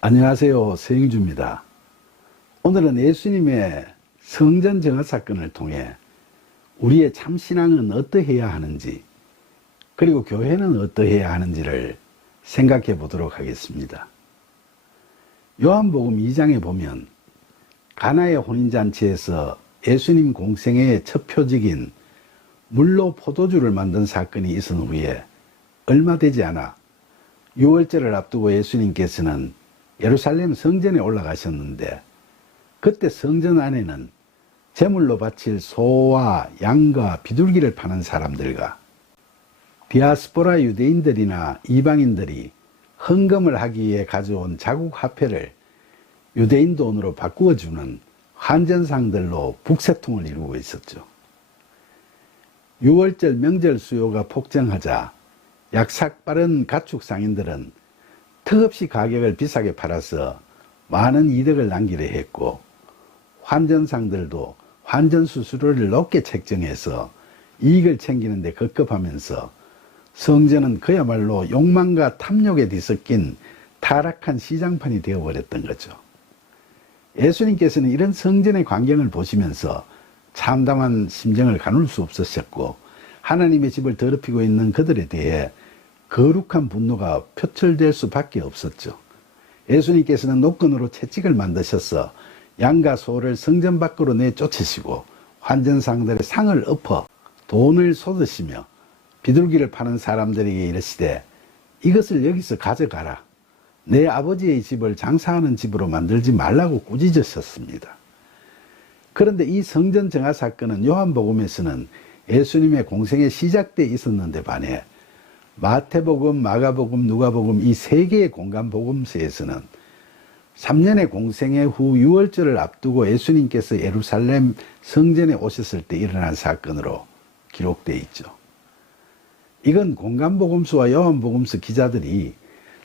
안녕하세요. 서영주입니다. 오늘은 예수님의 성전 정화 사건을 통해 우리의 참신앙은 어떠해야 하는지, 그리고 교회는 어떠해야 하는지를 생각해 보도록 하겠습니다. 요한복음 2장에 보면 가나의 혼인잔치에서 예수님 공생애의 첫 표적인 물로 포도주를 만든 사건이 있은 후에 얼마 되지 않아 유월절을 앞두고 예수님께서는 예루살렘 성전에 올라가셨는데, 그때 성전 안에는 제물로 바칠 소와 양과 비둘기를 파는 사람들과 디아스포라 유대인들이나 이방인들이 헌금을 하기 위해 가져온 자국 화폐를 유대인 돈으로 바꾸어 주는 환전상들로 북새통을 이루고 있었죠. 유월절 명절 수요가 폭증하자 약삭 빠른 가축 상인들은 턱없이 가격을 비싸게 팔아서 많은 이득을 남기려 했고, 환전상들도 환전 수수료를 높게 책정해서 이익을 챙기는 데 급급하면서 성전은 그야말로 욕망과 탐욕에 뒤섞인 타락한 시장판이 되어버렸던 거죠. 예수님께서는 이런 성전의 광경을 보시면서 참담한 심정을 가눌 수 없으셨고, 하나님의 집을 더럽히고 있는 그들에 대해 거룩한 분노가 표출될 수밖에 없었죠. 예수님께서는 노끈으로 채찍을 만드셔서 양과 소를 성전 밖으로 내쫓으시고 환전상들의 상을 엎어 돈을 쏟으시며 비둘기를 파는 사람들에게 이르시되, 이것을 여기서 가져가라. 내 아버지의 집을 장사하는 집으로 만들지 말라고 꾸짖으셨습니다. 그런데 이 성전 정화 사건은 요한복음에서는 예수님의 공생의 시작 때 있었는데 반해 마태복음, 마가복음, 누가복음 이 세 개의 공간 복음서에서는 3년의 공생애 후 유월절을 앞두고 예수님께서 예루살렘 성전에 오셨을 때 일어난 사건으로 기록되어 있죠. 이건 공간 복음서와 요한복음서 기자들이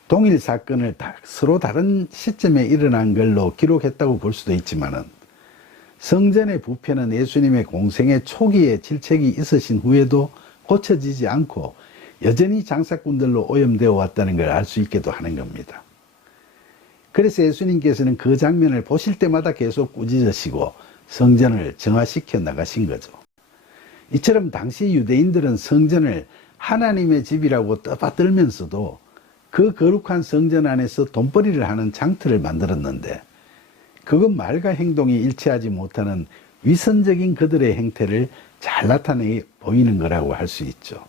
동일 사건을 서로 다른 시점에 일어난 걸로 기록했다고 볼 수도 있지만은, 성전의 부패는 예수님의 공생의 초기에 질책이 있으신 후에도 고쳐지지 않고 여전히 장사꾼들로 오염되어 왔다는 걸 알 수 있게도 하는 겁니다. 그래서 예수님께서는 그 장면을 보실 때마다 계속 꾸짖으시고 성전을 정화시켜 나가신 거죠. 이처럼 당시 유대인들은 성전을 하나님의 집이라고 떠받들면서도 그 거룩한 성전 안에서 돈벌이를 하는 장터를 만들었는데, 그건 말과 행동이 일치하지 못하는 위선적인 그들의 행태를 잘 나타내 보이는 거라고 할 수 있죠.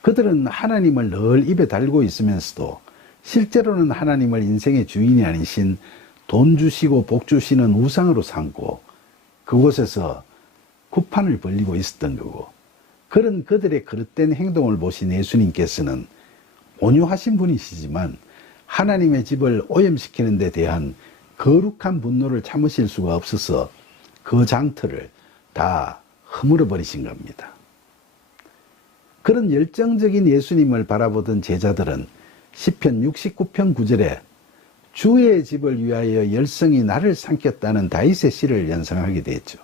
그들은 하나님을 늘 입에 달고 있으면서도 실제로는 하나님을 인생의 주인이 아니신 돈 주시고 복 주시는 우상으로 삼고 그곳에서 구판을 벌리고 있었던 거고, 그런 그들의 그릇된 행동을 보신 예수님께서는 온유하신 분이시지만 하나님의 집을 오염시키는 데 대한 거룩한 분노를 참으실 수가 없어서 그 장터를 다 허물어 버리신 겁니다. 그런 열정적인 예수님을 바라보던 제자들은 시편 69편 9절에 주의 집을 위하여 열성이 나를 삼켰다는 다윗의 시를 연상하게 되었죠.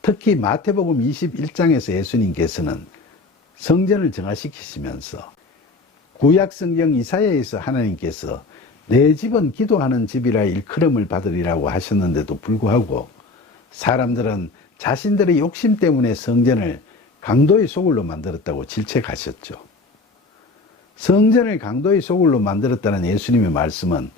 특히 마태복음 21장에서 예수님께서는 성전을 정화시키시면서 구약성경 이사야에서 하나님께서 내 집은 기도하는 집이라 일컬음을 받으리라고 하셨는데도 불구하고 사람들은 자신들의 욕심 때문에 성전을 강도의 소굴로 만들었다고 질책하셨죠. 성전을 강도의 소굴로 만들었다는 예수님의 말씀은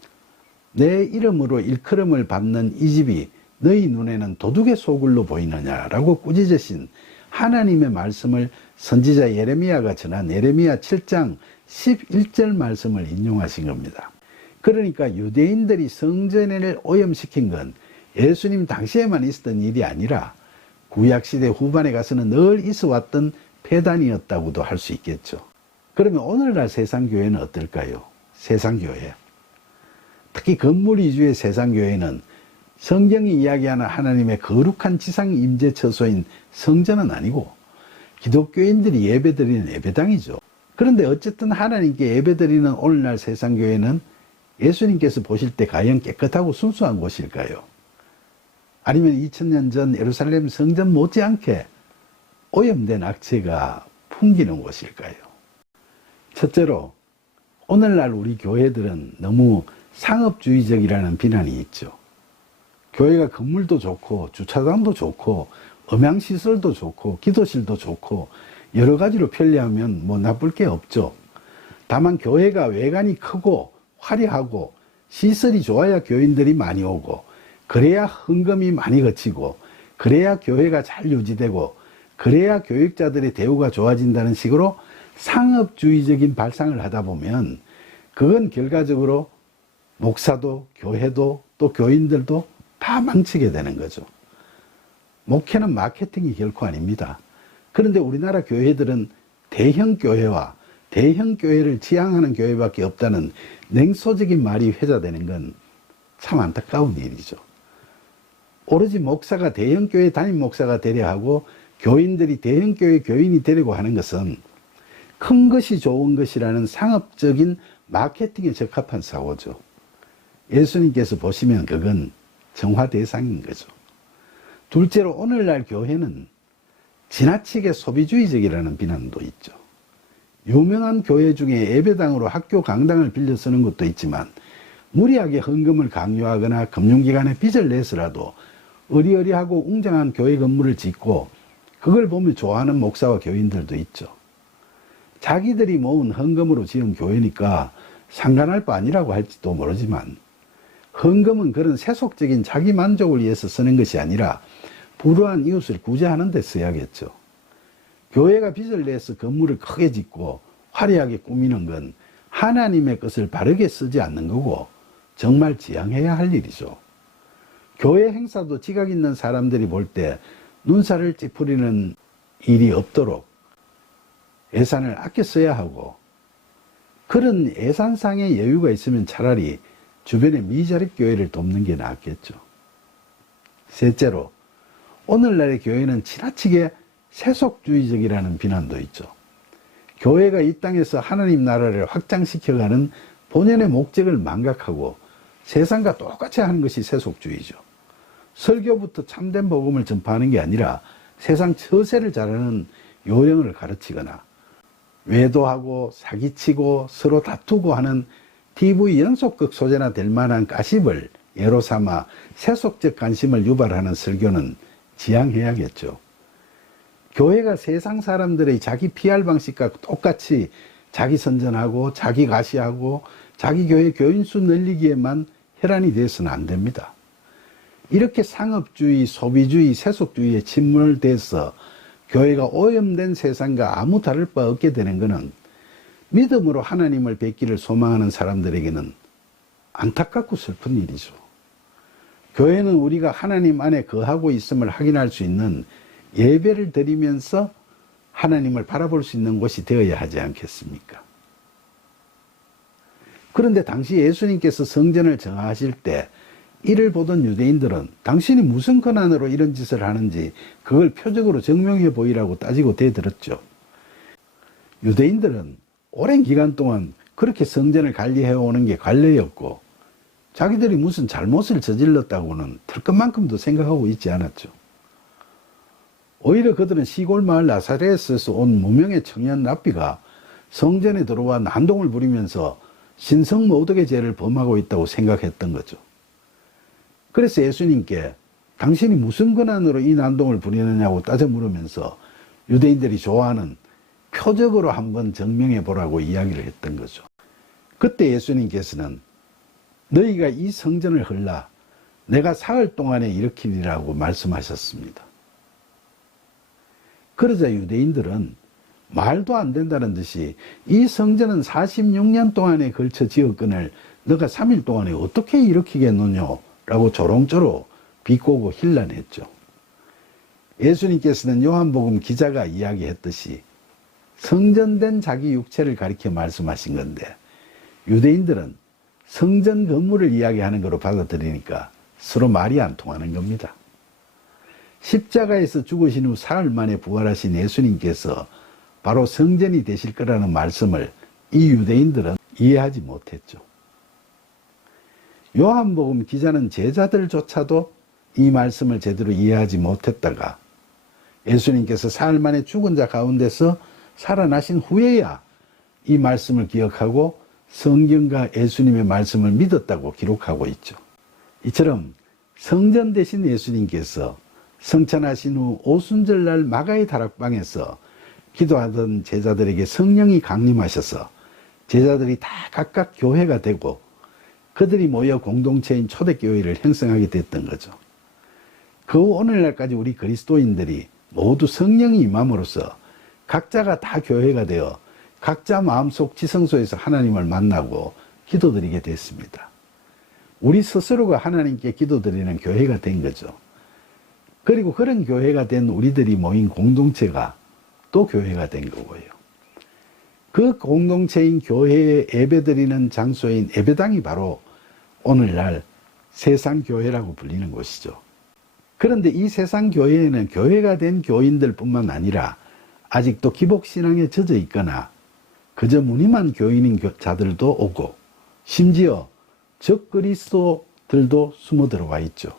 내 이름으로 일컬음을 받는 이 집이 너희 눈에는 도둑의 소굴로 보이느냐라고 꾸짖으신 하나님의 말씀을 선지자 예레미야가 전한 예레미야 7장 11절 말씀을 인용하신 겁니다. 그러니까 유대인들이 성전을 오염시킨 건 예수님 당시에만 있었던 일이 아니라 구약시대 후반에 가서는 늘 있어왔던 폐단이었다고도 할 수 있겠죠. 그러면 오늘날 세상교회는 어떨까요? 세상교회, 특히 건물 위주의 세상교회는 성경이 이야기하는 하나님의 거룩한 지상 임재 처소인 성전은 아니고 기독교인들이 예배드리는 예배당이죠. 그런데 어쨌든 하나님께 예배드리는 오늘날 세상교회는 예수님께서 보실 때 과연 깨끗하고 순수한 곳일까요? 아니면 2000년 전 예루살렘 성전 못지않게 오염된 악취가 풍기는 곳일까요? 첫째로 오늘날 우리 교회들은 너무 상업주의적이라는 비난이 있죠. 교회가 건물도 좋고 주차장도 좋고 음향시설도 좋고 기도실도 좋고 여러 가지로 편리하면 뭐 나쁠 게 없죠. 다만 교회가 외관이 크고 화려하고 시설이 좋아야 교인들이 많이 오고 그래야 헌금이 많이 거치고 그래야 교회가 잘 유지되고 그래야 교육자들의 대우가 좋아진다는 식으로 상업주의적인 발상을 하다 보면 그건 결과적으로 목사도 교회도 또 교인들도 다 망치게 되는 거죠. 목회는 마케팅이 결코 아닙니다. 그런데 우리나라 교회들은 대형 교회와 대형 교회를 지향하는 교회밖에 없다는 냉소적인 말이 회자되는 건 참 안타까운 일이죠. 오로지 목사가 대형 교회 담임 목사가 되려 하고 교인들이 대형 교회 교인이 되려고 하는 것은 큰 것이 좋은 것이라는 상업적인 마케팅에 적합한 사고죠. 예수님께서 보시면 그건 정화 대상인 거죠. 둘째로 오늘날 교회는 지나치게 소비주의적이라는 비난도 있죠. 유명한 교회 중에 예배당으로 학교 강당을 빌려 쓰는 것도 있지만 무리하게 헌금을 강요하거나 금융기관에 빚을 내서라도 어리어리하고 웅장한 교회 건물을 짓고 그걸 보면 좋아하는 목사와 교인들도 있죠. 자기들이 모은 헌금으로 지은 교회니까 상관할 바 아니라고 할지도 모르지만 헌금은 그런 세속적인 자기 만족을 위해서 쓰는 것이 아니라 불우한 이웃을 구제하는 데 써야겠죠. 교회가 빚을 내서 건물을 크게 짓고 화려하게 꾸미는 건 하나님의 것을 바르게 쓰지 않는 거고 정말 지양해야 할 일이죠. 교회 행사도 지각 있는 사람들이 볼 때 눈살을 찌푸리는 일이 없도록 예산을 아껴 써야 하고 그런 예산상의 여유가 있으면 차라리 주변의 미자립 교회를 돕는 게 낫겠죠. 셋째로 오늘날의 교회는 지나치게 세속주의적이라는 비난도 있죠. 교회가 이 땅에서 하나님 나라를 확장시켜가는 본연의 목적을 망각하고 세상과 똑같이 하는 것이 세속주의죠. 설교부터 참된 복음을 전파하는 게 아니라 세상 처세를 잘하는 요령을 가르치거나 외도하고 사기치고 서로 다투고 하는 TV 연속극 소재나 될 만한 가십을 예로 삼아 세속적 관심을 유발하는 설교는 지양해야겠죠. 교회가 세상 사람들의 자기 PR 방식과 똑같이 자기 선전하고 자기 가시하고 자기 교회 교인 수 늘리기에만 혈안이 되어서는 안 됩니다. 이렇게 상업주의, 소비주의, 세속주의에 침몰돼서 교회가 오염된 세상과 아무 다를 바 없게 되는 것은 믿음으로 하나님을 뵙기를 소망하는 사람들에게는 안타깝고 슬픈 일이죠. 교회는 우리가 하나님 안에 거하고 있음을 확인할 수 있는 예배를 드리면서 하나님을 바라볼 수 있는 곳이 되어야 하지 않겠습니까? 그런데 당시 예수님께서 성전을 정하실 때 이를 보던 유대인들은 당신이 무슨 권한으로 이런 짓을 하는지 그걸 표적으로 증명해 보이라고 따지고 대들었죠. 유대인들은 오랜 기간 동안 그렇게 성전을 관리해 오는 게 관례였고 자기들이 무슨 잘못을 저질렀다고는 털 것만큼도 생각하고 있지 않았죠. 오히려 그들은 시골 마을 나사렛에서 온 무명의 청년 랍비가 성전에 들어와 난동을 부리면서 신성모독의 죄를 범하고 있다고 생각했던 거죠. 그래서 예수님께 당신이 무슨 권한으로 이 난동을 부리느냐고 따져 물으면서 유대인들이 좋아하는 표적으로 한번 증명해 보라고 이야기를 했던 거죠. 그때 예수님께서는 너희가 이 성전을 헐라 내가 사흘 동안에 일으키리라고 말씀하셨습니다. 그러자 유대인들은 말도 안 된다는 듯이 이 성전은 46년 동안에 걸쳐 지었거늘 너가 3일 동안에 어떻게 일으키겠느냐 라고 조롱조로 비꼬고 힐난했죠. 예수님께서는 요한복음 기자가 이야기했듯이 성전된 자기 육체를 가리켜 말씀하신 건데 유대인들은 성전 건물을 이야기하는 거로 받아들이니까 서로 말이 안 통하는 겁니다. 십자가에서 죽으신 후 사흘 만에 부활하신 예수님께서 바로 성전이 되실 거라는 말씀을 이 유대인들은 이해하지 못했죠. 요한복음 기자는 제자들조차도 이 말씀을 제대로 이해하지 못했다가 예수님께서 사흘 만에 죽은 자 가운데서 살아나신 후에야 이 말씀을 기억하고 성경과 예수님의 말씀을 믿었다고 기록하고 있죠. 이처럼 성전 되신 예수님께서 성찬하신 후 오순절날 마가의 다락방에서 기도하던 제자들에게 성령이 강림하셔서 제자들이 다 각각 교회가 되고 그들이 모여 공동체인 초대교회를 형성하게 됐던 거죠. 그 오늘날까지 우리 그리스도인들이 모두 성령이 임함으로써 각자가 다 교회가 되어 각자 마음속 지성소에서 하나님을 만나고 기도드리게 됐습니다. 우리 스스로가 하나님께 기도드리는 교회가 된 거죠. 그리고 그런 교회가 된 우리들이 모인 공동체가 또 교회가 된 거고요. 그 공동체인 교회에 예배드리는 장소인 예배당이 바로 오늘날 세상교회라고 불리는 곳이죠. 그런데 이 세상교회에는 교회가 된 교인들 뿐만 아니라 아직도 기복신앙에 젖어 있거나 그저 무늬만 교인인 자들도 오고 심지어 적그리스도들도 숨어 들어와 있죠.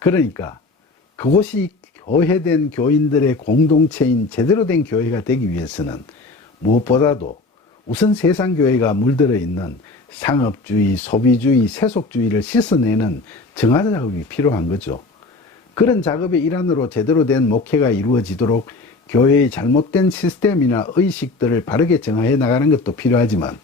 그러니까 그곳이 교회된 교인들의 공동체인 제대로 된 교회가 되기 위해서는 무엇보다도 우선 세상교회가 물들어 있는 상업주의, 소비주의, 세속주의를 씻어내는 정화 작업이 필요한 거죠. 그런 작업의 일환으로 제대로 된 목회가 이루어지도록 교회의 잘못된 시스템이나 의식들을 바르게 정화해 나가는 것도 필요하지만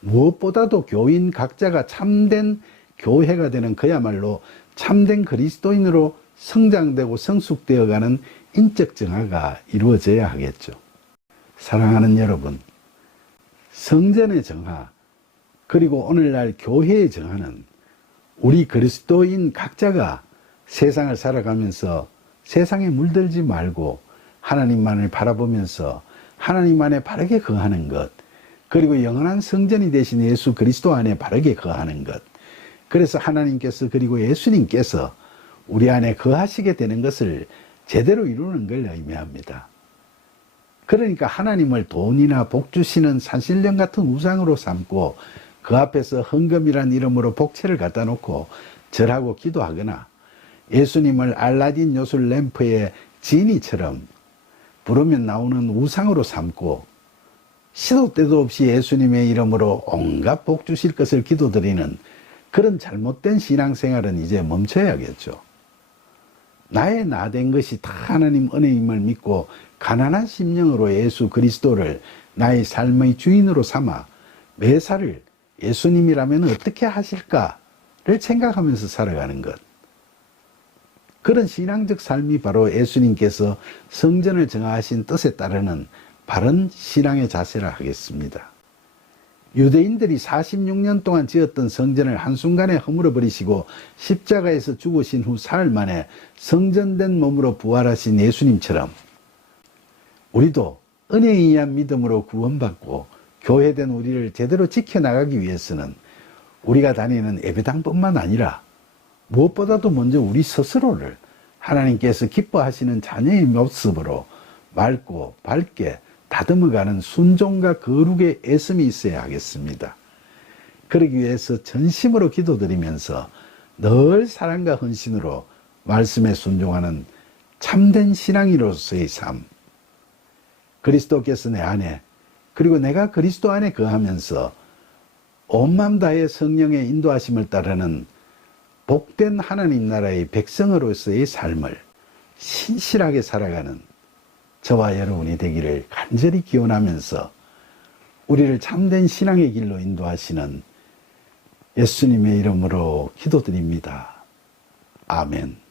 무엇보다도 교인 각자가 참된 교회가 되는 그야말로 참된 그리스도인으로 성장되고 성숙되어가는 인적 정화가 이루어져야 하겠죠. 사랑하는 여러분, 성전의 정화 그리고 오늘날 교회의 정화는 우리 그리스도인 각자가 세상을 살아가면서 세상에 물들지 말고 하나님만을 바라보면서 하나님 안에 바르게 거하는 것, 그리고 영원한 성전이 되신 예수 그리스도 안에 바르게 거하는 것, 그래서 하나님께서 그리고 예수님께서 우리 안에 거하시게 되는 것을 제대로 이루는 걸 의미합니다. 그러니까 하나님을 돈이나 복 주시는 산신령 같은 우상으로 삼고 그 앞에서 헌금이란 이름으로 복채를 갖다 놓고 절하고 기도하거나 예수님을 알라딘 요술 램프의 지니처럼 부르면 나오는 우상으로 삼고 시도 때도 없이 예수님의 이름으로 온갖 복 주실 것을 기도드리는 그런 잘못된 신앙생활은 이제 멈춰야겠죠. 나의 나된 것이 다 하나님 은혜임을 믿고 가난한 심령으로 예수 그리스도를 나의 삶의 주인으로 삼아 매사를 예수님이라면 어떻게 하실까를 생각하면서 살아가는 것. 그런 신앙적 삶이 바로 예수님께서 성전을 정하신 뜻에 따르는 바른 신앙의 자세라 하겠습니다. 유대인들이 46년 동안 지었던 성전을 한순간에 허물어 버리시고 십자가에서 죽으신 후 사흘 만에 성전된 몸으로 부활하신 예수님처럼 우리도 은혜에 의한 믿음으로 구원받고 교회된 우리를 제대로 지켜나가기 위해서는 우리가 다니는 예배당뿐만 아니라 무엇보다도 먼저 우리 스스로를 하나님께서 기뻐하시는 자녀의 모습으로 맑고 밝게 다듬어가는 순종과 거룩의 애씀이 있어야 하겠습니다. 그러기 위해서 전심으로 기도드리면서 늘 사랑과 헌신으로 말씀에 순종하는 참된 신앙인으로서의 삶, 그리스도께서 내 안에 그리고 내가 그리스도 안에 거하면서 온 마음 다해 성령의 인도하심을 따르는 복된 하나님 나라의 백성으로서의 삶을 신실하게 살아가는 저와 여러분이 되기를 간절히 기원하면서 우리를 참된 신앙의 길로 인도하시는 예수님의 이름으로 기도드립니다. 아멘.